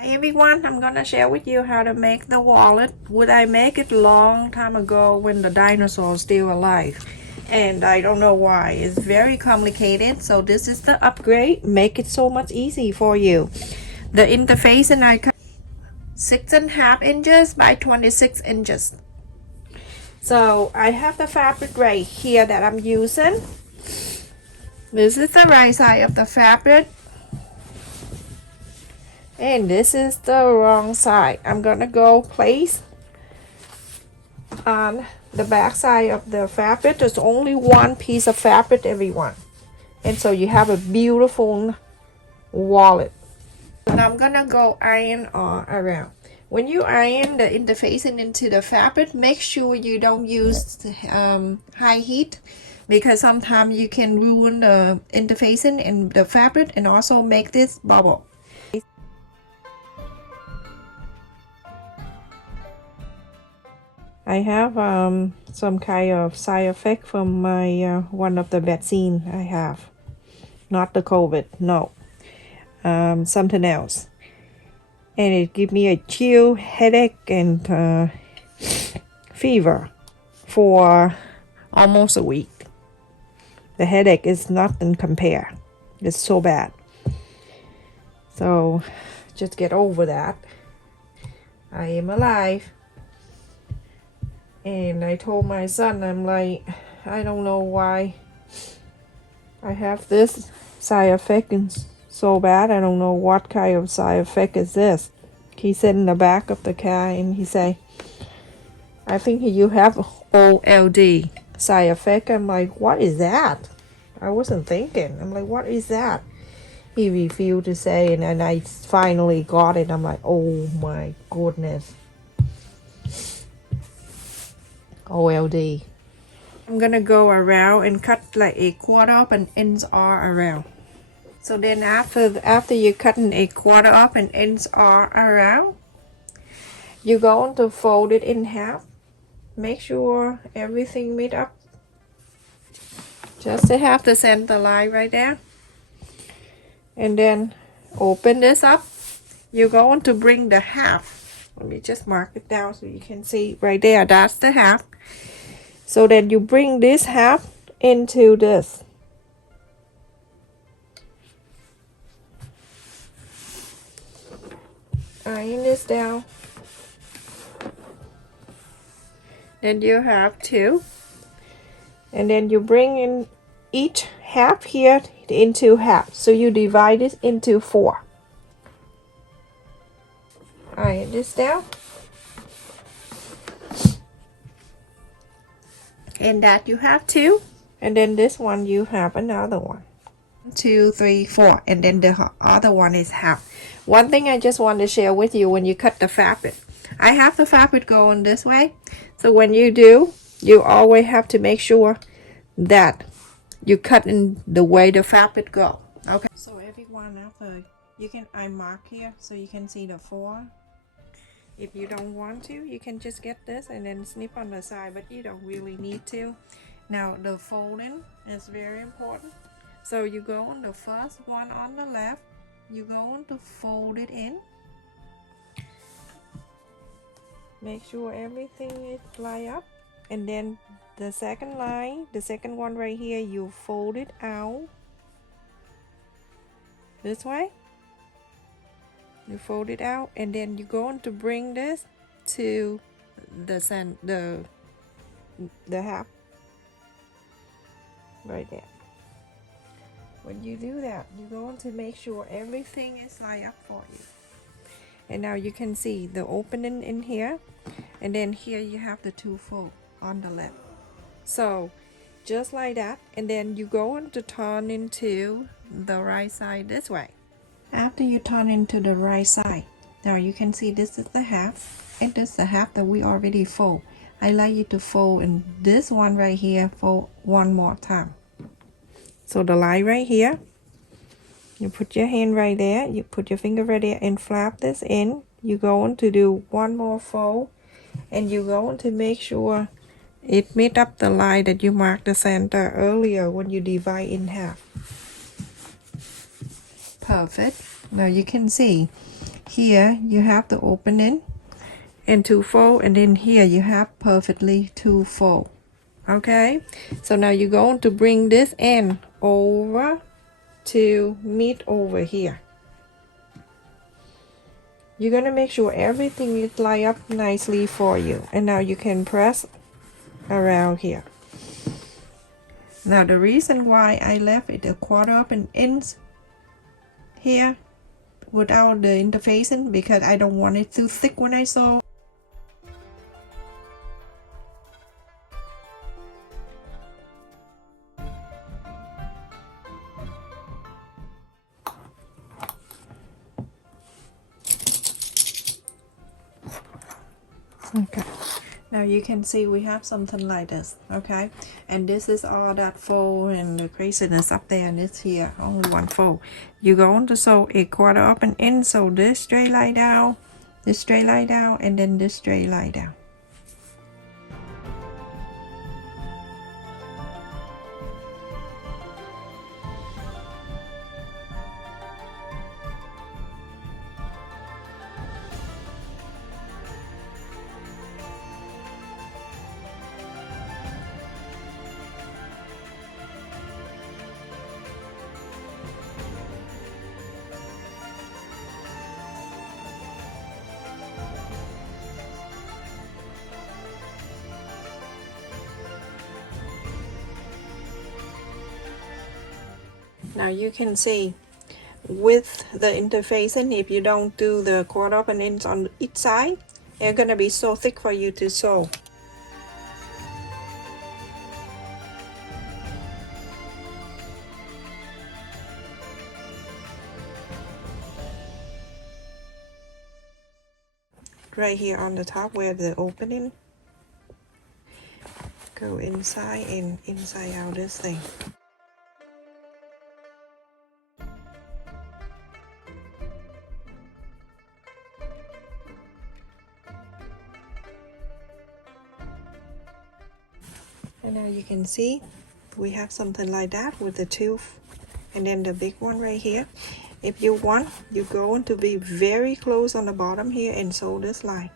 Hi everyone, I'm gonna share with you how to make the wallet. Would I make it long time ago when the dinosaurs still alive? And I don't know why. It's very complicated, so this is the upgrade. Make it so much easy for you. The interface and I cut 6.5 inches by 26 inches. So I have the fabric right here that I'm using. This is the right side of the fabric. And this is the wrong side. I'm gonna go place on the back side of the fabric. There's only one piece of fabric, everyone, and so you have a beautiful wallet. And I'm gonna go iron all around. When you iron the interfacing into the fabric, make sure you don't use high heat, because sometimes you can ruin the interfacing in the fabric and also make this bubble. I have some kind of side effect from my one of the vaccine I have. Not the COVID, no. Something else. And it give me a chill, headache, and fever for almost a week. The headache is nothing compare. It's so bad. So just get over that. I am alive. And I told my son, I'm like, I don't know why I have this side effect and so bad. I don't know what kind of side effect is this. He said in the back of the car, and he say, I think you have OLD side effect. I'm like, what is that? I wasn't thinking. I'm like, what is that? He refused to say, and then I finally got it. I'm like, oh my goodness. OLD. I'm gonna go around and cut like a quarter of an inch all around. So then after you cutting a quarter of an inch all around, you're going to fold it in half. Make sure everything meet up. Just to have the center line right there. And then open this up. You're going to bring the half. Let me just mark it down so you can see right there. That's the half. So then you bring this half into this. Iron this down. Then you have two. And then you bring in each half here into half. So you divide it into 4. Iron this down. And that you have 2. And then this one you have another one. 2, 3, 4. And then the other one is half. One thing I just want to share with you when you cut the fabric. I have the fabric going this way. So when you do, you always have to make sure that you cut in the way the fabric go. Okay. So everyone, after I mark here so you can see the 4. If you don't want to, you can just get this and then snip on the side, but you don't really need to. Now the folding is very important. So you go on the first one on the left, you go on to fold it in. Make sure everything is lined up, and then the second line, the second one right here, you fold it out this way. You fold it out, and then you're going to bring this to the half right there. When you do that, you're going to make sure everything is lined up for you. And now you can see the opening in here, and then here you have the 2 fold on the left. So just like that, and then you go on to turn into the right side this way. After you turn into the right side, now you can see this is the half, and this is the half that we already fold. I like you to fold in this one right here, fold one more time. So the line right here, you put your hand right there, you put your finger right there and flap this in. You're going to do one more fold, and you're going to make sure it meet up the line that you marked the center earlier when you divide in half. Perfect. Now you can see here you have the opening and two fold, and then here you have perfectly two fold. Okay, so now you're going to bring this end over to meet over here. You're gonna make sure everything is lined up nicely for you, and now you can press around here. Now the reason why I left it a 1/4 of an inch here without the interfacing, because I don't want it too thick when I sew. Okay, now you can see we have something like this. Okay, and this is all that fold and the craziness up there, and it's here only one fold. You're going to sew a 1/4 of an inch, so this straight line down, this straight line down, and then this straight line down. Now you can see with the interfacing, if you don't do the 1/4 of an inch on each side, it's gonna be so thick for you to sew. Right here on the top where the opening, go inside and inside out this thing. And now you can see we have something like that with the tooth and then the big one right here. If you want, you're going to be very close on the bottom here and sew this line.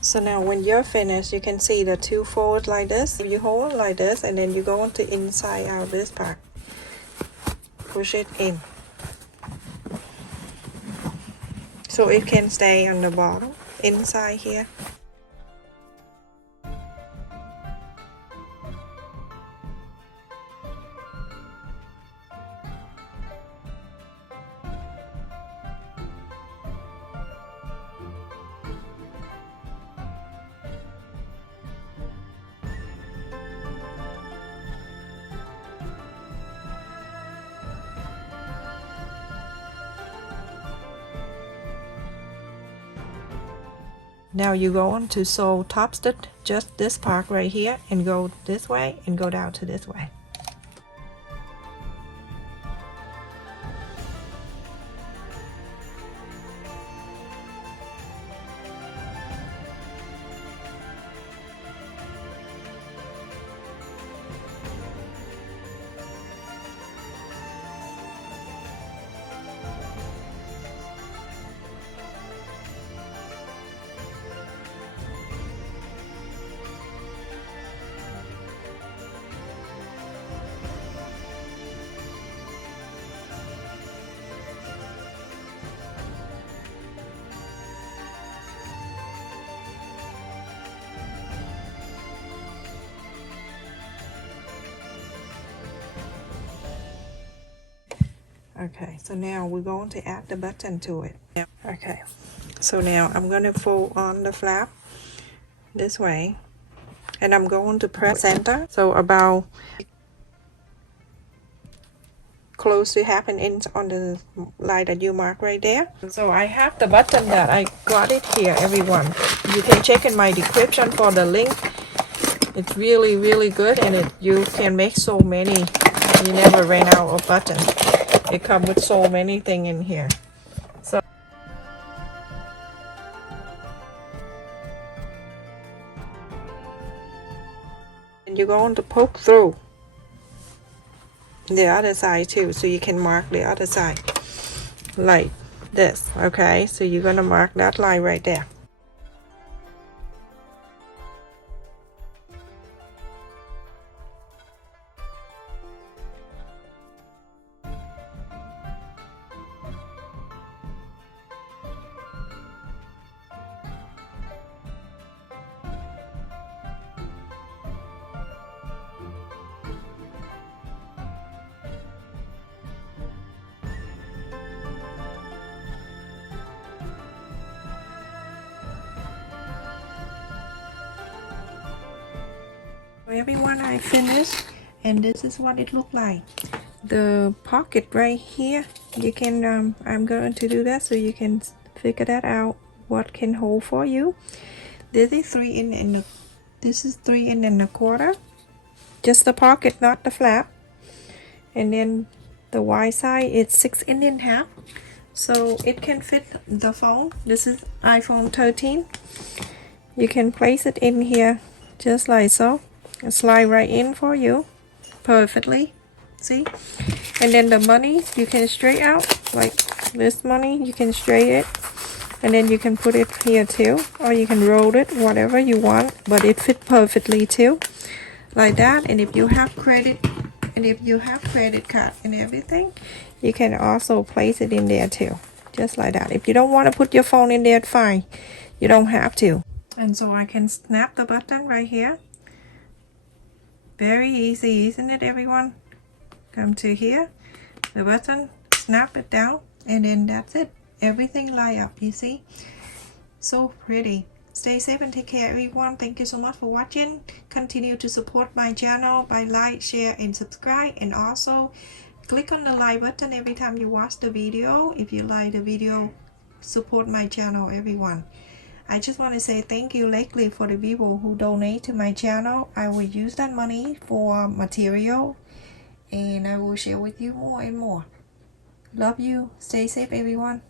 So now when you're finished, you can see the two folds like this. You hold it like this, and then you go into inside out this part. Push it in so it can stay on the bottom inside here. Now you're going to sew top stitch just this part right here and go this way and go down to this way. Okay, so now we're going to add the button to it. Okay, so now I'm going to fold on the flap this way, and I'm going to press center, so about close to 1/2 inch on the line that you mark right there. So I have the button that I got it here, everyone. You can check in my description for the link. It's really good, and you can make so many. You never ran out of buttons. It comes with so many things in here. So then you're going to poke through the other side too, so you can mark the other side like this. Okay, so you're gonna mark that line right there. Everyone, I finished, and this is what it looked like. The pocket right here, you can I'm going to do that so you can figure that out, what can hold for you. This is 3 in and this is 3 in and a quarter, just the pocket, not the flap. And then the wide side is 6 in and a half, so it can fit the phone. This is iPhone 13. You can place it in here just like so. Slide right in for you perfectly, see? And then the money you can straight out, like this money you can straight it, and then you can put it here too, or you can roll it, whatever you want, but it fit perfectly too, like that. And if you have credit card and everything, you can also place it in there too, just like that. If you don't want to put your phone in there, fine, you don't have to. And so I can snap the button right here. Very easy, isn't it, everyone? Come to here, the button, snap it down, and then that's it. Everything line up, you see? So pretty. Stay safe and take care, everyone. Thank you so much for watching. Continue to support my channel by like, share, and subscribe. And also, click on the like button every time you watch the video. If you like the video, support my channel, everyone. I just want to say thank you lately for the people who donate to my channel. I will use that money for material, and I will share with you more and more. Love you. Stay safe, everyone.